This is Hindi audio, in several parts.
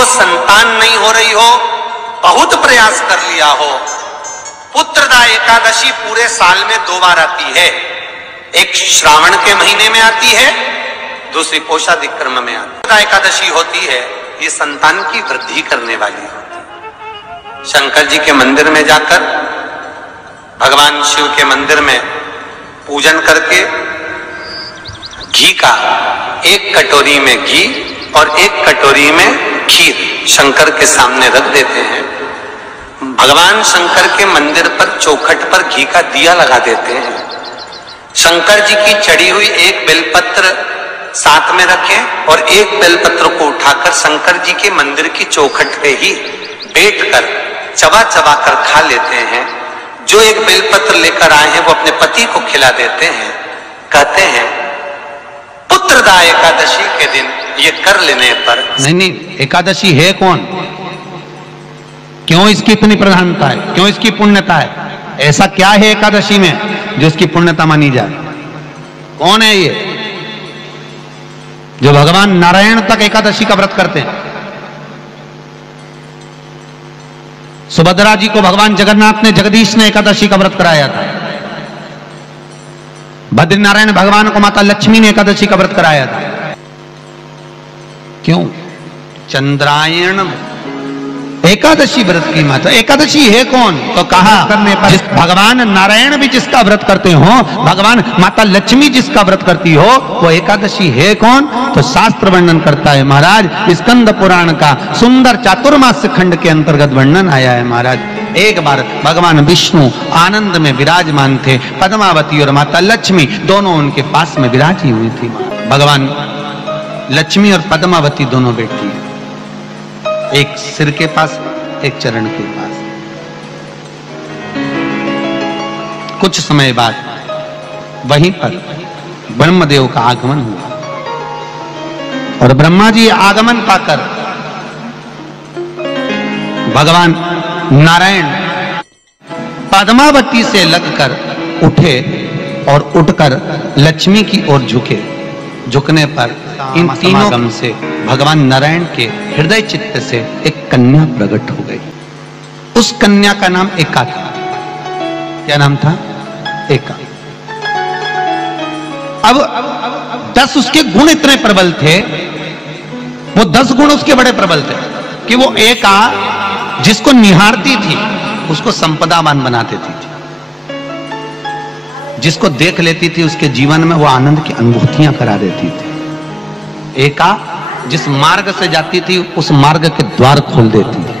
को संतान नहीं हो रही हो, बहुत प्रयास कर लिया हो, पुत्रदा एकादशी पूरे साल में 2 बार आती है। एक श्रावण के महीने में आती है, दूसरी पोषादिक्रम में आती है। पुत्रदा एकादशी होती है, ये संतान की वृद्धि करने वाली होती है। शंकर जी के मंदिर में जाकर, भगवान शिव के मंदिर में पूजन करके घी का 1 कटोरी में घी और 1 कटोरी में खीर शंकर के सामने रख देते हैं। भगवान शंकर के मंदिर पर चौखट पर घी का दिया लगा देते हैं। शंकर जी की चढ़ी हुई 1 बेलपत्र साथ में रखें और 1 बेलपत्र को उठाकर शंकर जी के मंदिर की चौखट पे ही बैठकर चबा चबा कर खा लेते हैं। जो 1 बेलपत्र लेकर आए हैं वो अपने पति को खिला देते हैं। कहते हैं पुत्रदा एकादशी के दिन ये कर लेने पर। नहीं, एकादशी है कौन, क्यों इसकी इतनी प्रधानता है, क्यों इसकी पुण्यता है? ऐसा क्या है एकादशी में जो इसकी पुण्यता मानी जाए? कौन है ये जो भगवान नारायण तक एकादशी का व्रत करते हैं? सुभद्रा जी को भगवान जगन्नाथ ने, जगदीश ने एकादशी का व्रत कराया था। बद्रीनारायण भगवान को माता लक्ष्मी ने एकादशी का व्रत कराया था। क्यों? चंद्रायण एकादशी व्रत की माता। एकादशी है कौन? तो कहा करने पर भगवान नारायण भी जिसका व्रत करते हो, भगवान माता लक्ष्मी जिसका व्रत करती हो, वो एकादशी है कौन? तो शास्त्र वर्णन करता है महाराज। स्कंद पुराण का सुंदर चातुर्मास्य खंड के अंतर्गत वर्णन आया है महाराज। एक बार भगवान विष्णु आनंद में विराजमान थे। पद्मावती और माता लक्ष्मी दोनों उनके पास में विराजी हुई थी। भगवान लक्ष्मी और पद्मावती दोनों बैठी हैं, एक सिर के पास, एक चरण के पास। कुछ समय बाद वहीं पर ब्रह्मदेव का आगमन हुआ और ब्रह्मा जी आगमन पाकर भगवान नारायण पद्मावती से लगकर उठे और उठकर लक्ष्मी की ओर झुके। झुकने पर इन तीनों से भगवान नारायण के हृदय चित्त से एक कन्या प्रकट हो गई। उस कन्या का नाम एका था। क्या नाम था? एका। अब 10 उसके गुण इतने प्रबल थे, वो 10 गुण उसके बड़े प्रबल थे कि वो एका जिसको निहारती थी उसको संपदावान बना देती थी। जिसको देख लेती थी उसके जीवन में वो आनंद की अनुभूतियां करा देती थी। एका जिस मार्ग से जाती थी उस मार्ग के द्वार खोल देती थी।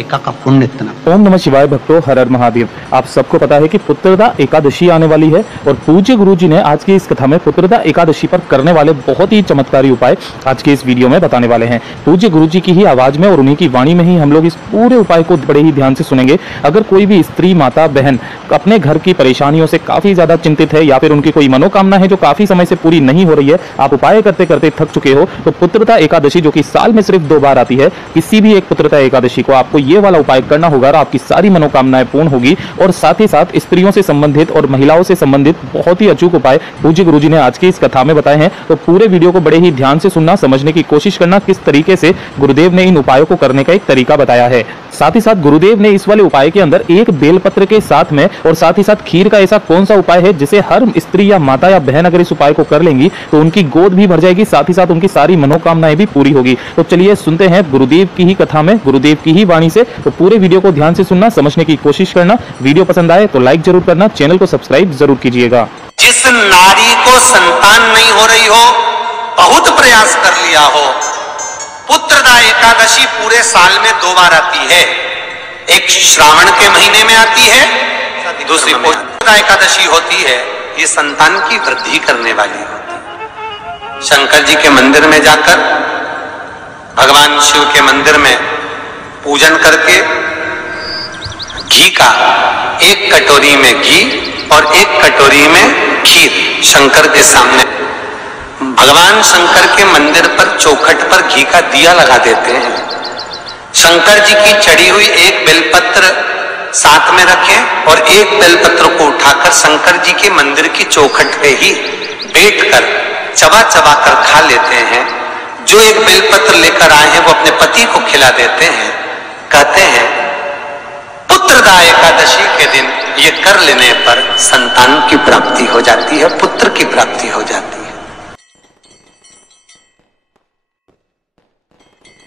एका का पुण्य इतना। ओम नमः शिवाय भक्तों, हर हर महादेव। आप सबको पता है कि पुत्रदा एकादशी आने वाली है और पूज्य गुरु जी ने आज की इस कथा में पुत्रदा एकादशी पर करने वाले बहुत ही चमत्कारी उपाय आज के इस वीडियो में बताने वाले हैं। पूज्य गुरु जी की ही आवाज में और उन्हीं की वाणी में ही हम लोग इस पूरे उपाय को बड़े ही ध्यान से सुनेंगे। अगर कोई भी स्त्री, माता, बहन अपने घर की परेशानियों से काफी ज्यादा चिंतित है या फिर उनकी कोई मनोकामना है जो काफी समय से पूरी नहीं हो रही है, आप उपाय करते करते थक चुके हो, तो पुत्रदा एकादशी जो कि साल में सिर्फ 2 बार आती है, किसी भी एक पुत्रदा एकादशी को आपको ये वाला उपाय करना होगा और आपकी सारी मनोकामनाएं पूर्ण होगी। और साथ ही साथ स्त्रियों से संबंधित और महिलाओं से संबंधित बहुत ही अचूक उपाय पूज्य गुरुजी ने आज की इस कथा में बताए हैं। तो पूरे वीडियो को बड़े ही ध्यान से सुनना, समझने की कोशिश करना किस तरीके से गुरुदेव ने इन उपायों को करने का एक तरीका बताया है। साथ ही साथ गुरुदेव ने इस वाले उपाय के अंदर एक बेलपत्र के साथ में और साथ ही साथ खीर का ऐसा कौन सा उपाय है जिसे हर स्त्री या माता या बहन अगर इस उपाय को कर लेंगी तो उनकी गोद भी भर जाएगी, साथ ही साथ उनकी सारी मनोकामनाएं भी पूरी होगी। तो चलिए सुनते हैं गुरुदेव की ही कथा में, गुरुदेव की ही वाणी से। तो पूरे वीडियो को ध्यान से सुनना, समझने की कोशिश करना। वीडियो पसंद आए तो लाइक जरूर करना, चैनल को सब्सक्राइब जरूर कीजिएगा। जिस नारी को संतान नहीं हो रही हो, बहुत प्रयास कर लिया हो, पुत्रदा एकादशी पूरे साल में 2 बार आती है। एक श्रावण के महीने में आती है, दूसरी पुत्रदा एकादशी होती है, ये संतान की वृद्धि करने वाली होती है। शंकर जी के मंदिर में जाकर, भगवान शिव के मंदिर में पूजन करके घी का 1 कटोरी में घी और 1 कटोरी में खीर शंकर के सामने, भगवान शंकर के मंदिर पर चौखट पर घी का दिया लगा देते हैं। शंकर जी की चढ़ी हुई 1 बेलपत्र साथ में रखें और 1 बेलपत्र को उठाकर शंकर जी के मंदिर की चौखट पे ही बैठकर चबा चबा कर खा लेते हैं। जो 1 बेलपत्र लेकर आए हैं वो अपने पति को खिला देते हैं। कहते हैं पुत्रदा एकादशी के दिन ये कर लेने पर संतान की प्राप्ति हो जाती है, पुत्र की प्राप्ति हो जाती है।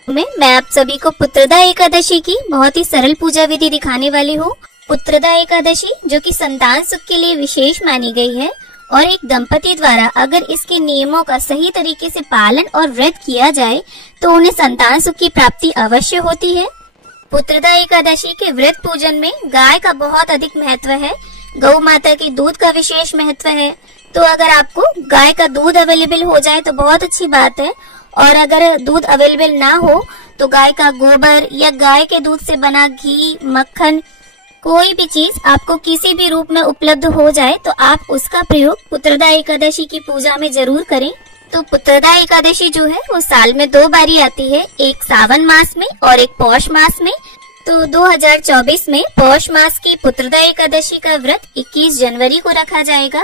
मैं आप सभी को पुत्रदा एकादशी की बहुत ही सरल पूजा विधि दिखाने वाली हूँ। पुत्रदा एकादशी जो कि संतान सुख के लिए विशेष मानी गई है और एक दंपति द्वारा अगर इसके नियमों का सही तरीके से पालन और व्रत किया जाए तो उन्हें संतान सुख की प्राप्ति अवश्य होती है। पुत्रदा एकादशी के व्रत पूजन में गाय का बहुत अधिक महत्व है। गौ माता की दूध का विशेष महत्व है। तो अगर आपको गाय का दूध अवेलेबल हो जाए तो बहुत अच्छी बात है, और अगर दूध अवेलेबल ना हो तो गाय का गोबर या गाय के दूध से बना घी, मक्खन, कोई भी चीज आपको किसी भी रूप में उपलब्ध हो जाए तो आप उसका प्रयोग पुत्रदा एकादशी की पूजा में जरूर करें। तो पुत्रदा एकादशी जो है वो साल में 2 बारी आती है, एक सावन मास में और एक पौष मास में। तो 2024 में पौष मास की पुत्रदा एकादशी का व्रत 21 जनवरी को रखा जाएगा।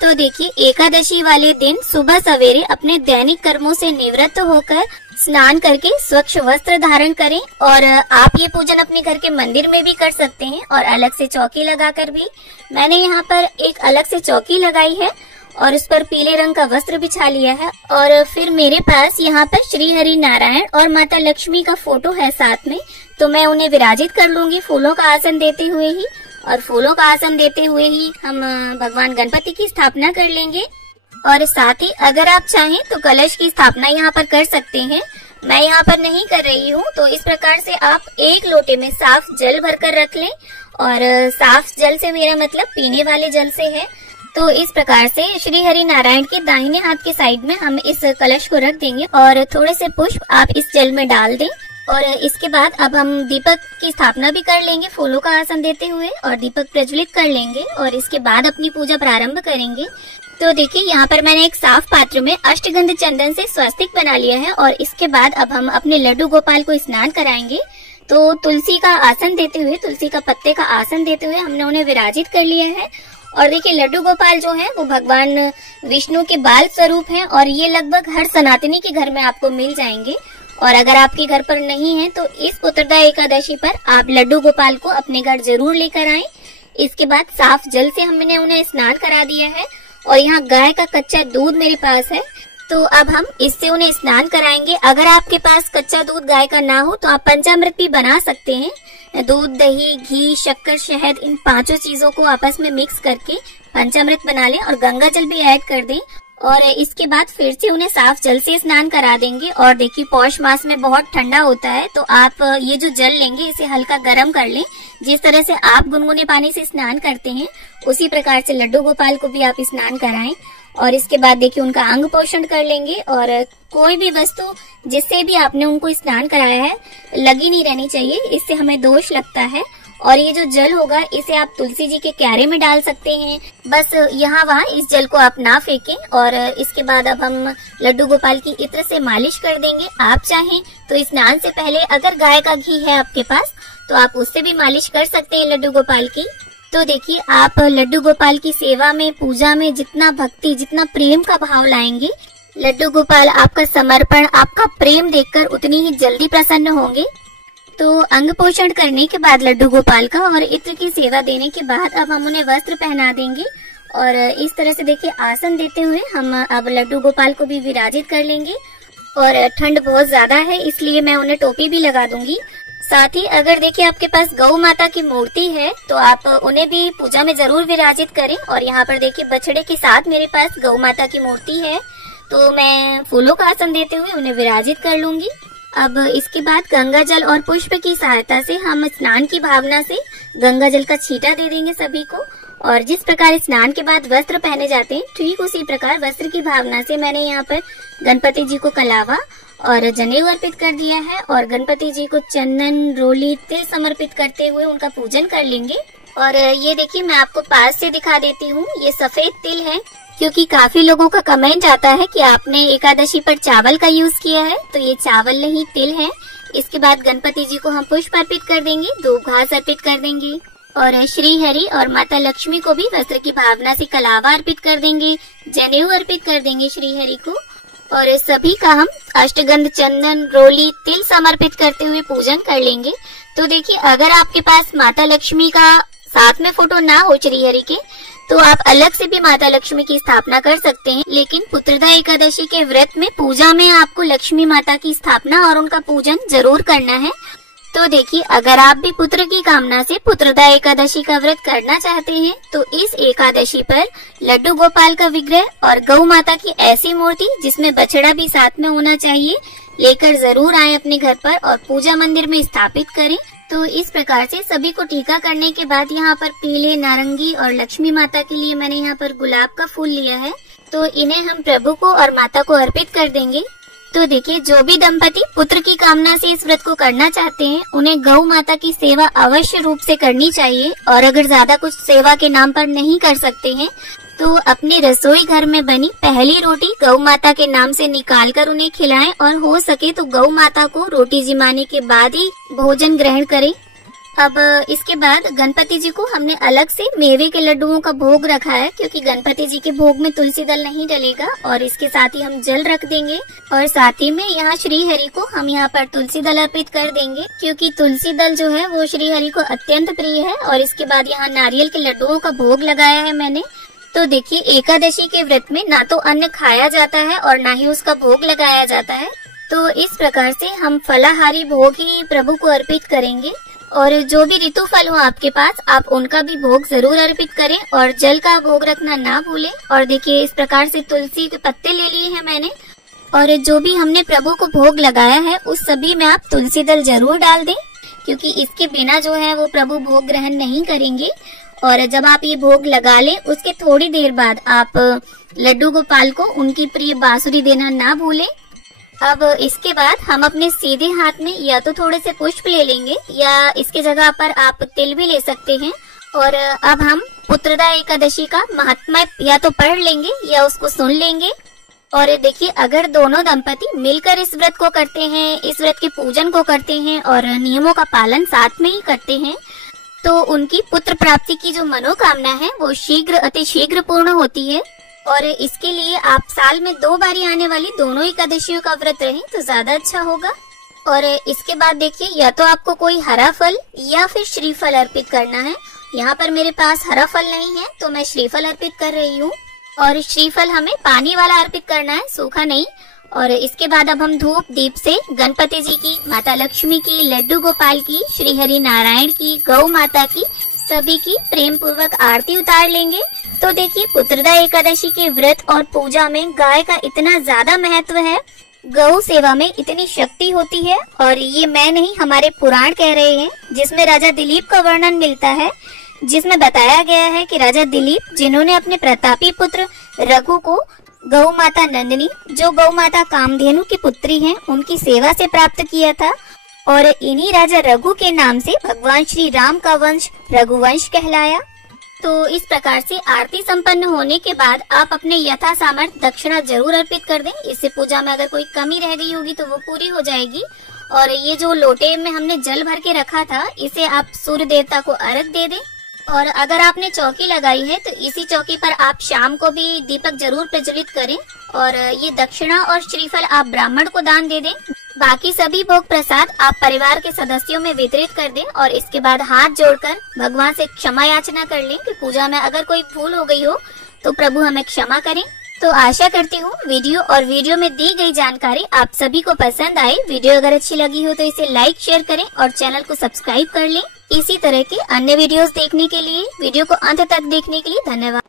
तो देखिए, एकादशी वाले दिन सुबह सवेरे अपने दैनिक कर्मों से निवृत्त होकर स्नान करके स्वच्छ वस्त्र धारण करें, और आप ये पूजन अपने घर के मंदिर में भी कर सकते हैं और अलग से चौकी लगाकर भी। मैंने यहाँ पर एक अलग से चौकी लगाई है और उस पर पीले रंग का वस्त्र बिछा लिया है, और फिर मेरे पास यहाँ पर श्री हरि नारायण और माता लक्ष्मी का फोटो है साथ में। तो मैं उन्हें विराजित कर लूंगी फूलों का आसन देते हुए ही, और फूलों का आसन देते हुए ही हम भगवान गणपति की स्थापना कर लेंगे। और साथ ही अगर आप चाहें तो कलश की स्थापना यहाँ पर कर सकते हैं। मैं यहाँ पर नहीं कर रही हूँ। तो इस प्रकार से आप एक लोटे में साफ जल भरकर रख लें, और साफ जल से मेरा मतलब पीने वाले जल से है। तो इस प्रकार से श्री हरि नारायण के दाहिने हाथ के साइड में हम इस कलश को रख देंगे, और थोड़े से पुष्प आप इस जल में डाल दें। और इसके बाद अब हम दीपक की स्थापना भी कर लेंगे फूलों का आसन देते हुए, और दीपक प्रज्वलित कर लेंगे, और इसके बाद अपनी पूजा प्रारंभ करेंगे। तो देखिए, यहाँ पर मैंने एक साफ पात्र में अष्टगंध चंदन से स्वस्तिक बना लिया है, और इसके बाद अब हम अपने लड्डू गोपाल को स्नान कराएंगे। तो तुलसी का आसन देते हुए, तुलसी का पत्ते का आसन देते हुए हमने उन्हें विराजित कर लिया है। और देखिए, लड्डू गोपाल जो है वो भगवान विष्णु के बाल स्वरूप है, और ये लगभग हर सनातनी के घर में आपको मिल जाएंगे। और अगर आपके घर पर नहीं है तो इस पुत्रदा एकादशी पर आप लड्डू गोपाल को अपने घर जरूर लेकर आएं। इसके बाद साफ जल से हमने उन्हें स्नान करा दिया है, और यहाँ गाय का कच्चा दूध मेरे पास है, तो अब हम इससे उन्हें स्नान कराएंगे। अगर आपके पास कच्चा दूध गाय का ना हो तो आप पंचामृत भी बना सकते हैं। दूध, दही, घी, शक्कर, शहद, इन 5 चीजों को आपस में मिक्स करके पंचामृत बना लें, और गंगा जल भी ऐड कर दें, और इसके बाद फिर से उन्हें साफ जल से स्नान करा देंगे। और देखिए, पौष मास में बहुत ठंडा होता है, तो आप ये जो जल लेंगे इसे हल्का गर्म कर लें। जिस तरह से आप गुनगुने पानी से स्नान करते हैं उसी प्रकार से लड्डू गोपाल को भी आप स्नान कराएं। और इसके बाद देखिए, उनका अंग पोषण कर लेंगे, और कोई भी वस्तु जिससे भी आपने उनको स्नान कराया है लगी नहीं रहनी चाहिए, इससे हमें दोष लगता है। और ये जो जल होगा इसे आप तुलसी जी के क्यारे में डाल सकते हैं, बस यहाँ वहाँ इस जल को आप ना फेंकें। और इसके बाद अब हम लड्डू गोपाल की इत्र से मालिश कर देंगे। आप चाहें तो स्नान से पहले अगर गाय का घी है आपके पास तो आप उससे भी मालिश कर सकते हैं लड्डू गोपाल की। तो देखिए, आप लड्डू गोपाल की सेवा में, पूजा में जितना भक्ति, जितना प्रेम का भाव लाएंगे, लड्डू गोपाल आपका समर्पण, आपका प्रेम देखकर उतनी ही जल्दी प्रसन्न होंगे। तो अंग पोषण करने के बाद लड्डू गोपाल का और इत्र की सेवा देने के बाद अब हम उन्हें वस्त्र पहना देंगे, और इस तरह से देखिए आसन देते हुए हम अब लड्डू गोपाल को भी विराजित कर लेंगे। और ठंड बहुत ज्यादा है इसलिए मैं उन्हें टोपी भी लगा दूंगी। साथ ही अगर देखिए आपके पास गौ माता की मूर्ति है तो आप उन्हें भी पूजा में जरूर विराजित करें। और यहाँ पर देखिए बछड़े के साथ मेरे पास गौ माता की मूर्ति है, तो मैं फूलों का आसन देते हुए उन्हें विराजित कर लूंगी। अब इसके बाद गंगा जल और पुष्प की सहायता से हम स्नान की भावना से गंगा जल का छींटा दे देंगे सभी को। और जिस प्रकार स्नान के बाद वस्त्र पहने जाते हैं ठीक उसी प्रकार वस्त्र की भावना से मैंने यहाँ पर गणपति जी को कलावा और जनेऊ अर्पित कर दिया है, और गणपति जी को चंदन, रोली, तिल समर्पित करते हुए उनका पूजन कर लेंगे। और ये देखिए मैं आपको पास से दिखा देती हूँ, ये सफेद तिल है, क्योंकि काफी लोगों का कमेंट आता है कि आपने एकादशी पर चावल का यूज किया है, तो ये चावल नहीं तिल है। इसके बाद गणपति जी को हम पुष्प अर्पित कर देंगे, धूप घास अर्पित कर देंगे, और श्री हरि और माता लक्ष्मी को भी वस्त्र की भावना से कलावा अर्पित कर देंगे, जनेऊ अर्पित कर देंगे श्री हरि को। और सभी का हम अष्टगंध, चंदन, रोली, तिल समर्पित करते हुए पूजन कर लेंगे। तो देखिए, अगर आपके पास माता लक्ष्मी का साथ में फोटो ना हो श्रीहरि के, तो आप अलग से भी माता लक्ष्मी की स्थापना कर सकते हैं। लेकिन पुत्रदा एकादशी के व्रत में पूजा में आपको लक्ष्मी माता की स्थापना और उनका पूजन जरूर करना है। तो देखिए, अगर आप भी पुत्र की कामना से पुत्रदा एकादशी का व्रत करना चाहते हैं, तो इस एकादशी पर लड्डू गोपाल का विग्रह और गौ माता की ऐसी मूर्ति जिसमें बछड़ा भी साथ में होना चाहिए, लेकर जरूर आए अपने घर पर और पूजा मंदिर में स्थापित करें। तो इस प्रकार से सभी को टीका करने के बाद यहाँ पर पीले, नारंगी और लक्ष्मी माता के लिए मैंने यहाँ पर गुलाब का फूल लिया है। तो इन्हें हम प्रभु को और माता को अर्पित कर देंगे। तो देखिए, जो भी दंपति पुत्र की कामना से इस व्रत को करना चाहते हैं, उन्हें गौ माता की सेवा अवश्य रूप से करनी चाहिए। और अगर ज्यादा कुछ सेवा के नाम पर नहीं कर सकते हैं, तो अपने रसोई घर में बनी पहली रोटी गौ माता के नाम से निकालकर उन्हें खिलाएं और हो सके तो गौ माता को रोटी जिमाने के बाद ही भोजन ग्रहण करें। अब इसके बाद गणपति जी को हमने अलग से मेवे के लड्डुओं का भोग रखा है, क्योंकि गणपति जी के भोग में तुलसी दल नहीं डलेगा। और इसके साथ ही हम जल रख देंगे और साथ ही में यहाँ श्री हरि को हम यहाँ पर तुलसी दल अर्पित कर देंगे, क्योंकि तुलसी दल जो है वो श्री हरि को अत्यंत प्रिय है। और इसके बाद यहाँ नारियल के लड्डुओं का भोग लगाया है मैंने। तो देखिए, एकादशी के व्रत में ना तो अन्न खाया जाता है और ना ही उसका भोग लगाया जाता है। तो इस प्रकार से हम फलाहारी भोग ही प्रभु को अर्पित करेंगे। और जो भी ऋतु फल हो आपके पास, आप उनका भी भोग जरूर अर्पित करें और जल का भोग रखना ना भूलें। और देखिए, इस प्रकार से तुलसी के पत्ते ले लिए हैं मैंने। और जो भी हमने प्रभु को भोग लगाया है, उस सभी में आप तुलसी दल जरूर डाल दें, क्योंकि इसके बिना जो है वो प्रभु भोग ग्रहण नहीं करेंगे। और जब आप ये भोग लगा लें, उसके थोड़ी देर बाद आप लड्डू गोपाल को उनकी प्रिय बांसुरी देना ना भूलें। अब इसके बाद हम अपने सीधे हाथ में या तो थोड़े से पुष्प ले लेंगे, या इसके जगह पर आप तिल भी ले सकते हैं। और अब हम पुत्रदा एकादशी का महात्म्य या तो पढ़ लेंगे या उसको सुन लेंगे। और देखिए, अगर दोनों दंपति मिलकर इस व्रत को करते हैं, इस व्रत के पूजन को करते हैं और नियमों का पालन साथ में ही करते हैं, तो उनकी पुत्र प्राप्ति की जो मनोकामना है वो शीघ्र अति शीघ्र पूर्ण होती है। और इसके लिए आप साल में 2 बारी आने वाली दोनों एकादशियों का व्रत रहें तो ज्यादा अच्छा होगा। और इसके बाद देखिए, या तो आपको कोई हरा फल या फिर श्रीफल अर्पित करना है। यहाँ पर मेरे पास हरा फल नहीं है, तो मैं श्रीफल अर्पित कर रही हूँ। और श्रीफल हमें पानी वाला अर्पित करना है, सूखा नहीं। और इसके बाद अब हम धूप दीप से गणपति जी की, माता लक्ष्मी की, लड्डू गोपाल की, श्री हरि नारायण की, गौ माता की, सभी की प्रेम पूर्वक आरती उतार लेंगे। तो देखिए, पुत्रदा एकादशी के व्रत और पूजा में गाय का इतना ज्यादा महत्व है, गौ सेवा में इतनी शक्ति होती है। और ये मैं नहीं, हमारे पुराण कह रहे हैं, जिसमें राजा दिलीप का वर्णन मिलता है, जिसमें बताया गया है कि राजा दिलीप, जिन्होंने अपने प्रतापी पुत्र रघु को गौ माता नंदिनी, जो गौ माता कामधेनु की पुत्री हैं, उनकी सेवा से प्राप्त किया था। और इन्हीं राजा रघु के नाम से भगवान श्री राम का वंश रघुवंश कहलाया। तो इस प्रकार से आरती संपन्न होने के बाद आप अपने यथा सामर्थ्य दक्षिणा जरूर अर्पित कर दें। इससे पूजा में अगर कोई कमी रह गई होगी तो वो पूरी हो जाएगी। और ये जो लोटे में हमने जल भर के रखा था, इसे आप सूर्य देवता को अर्घ दे दें। और अगर आपने चौकी लगाई है तो इसी चौकी पर आप शाम को भी दीपक जरूर प्रज्वलित करें। और ये दक्षिणा और श्रीफल आप ब्राह्मण को दान दे दें। बाकी सभी भोग प्रसाद आप परिवार के सदस्यों में वितरित कर दें। और इसके बाद हाथ जोड़कर भगवान से क्षमा याचना कर लें कि पूजा में अगर कोई भूल हो गई हो तो प्रभु हमें क्षमा करें। तो आशा करती हूँ वीडियो में दी गई जानकारी आप सभी को पसंद आई। वीडियो अगर अच्छी लगी हो तो इसे लाइक शेयर करें और चैनल को सब्सक्राइब कर लें। इसी तरह के अन्य वीडियोस देखने के लिए वीडियो को अंत तक देखने के लिए धन्यवाद।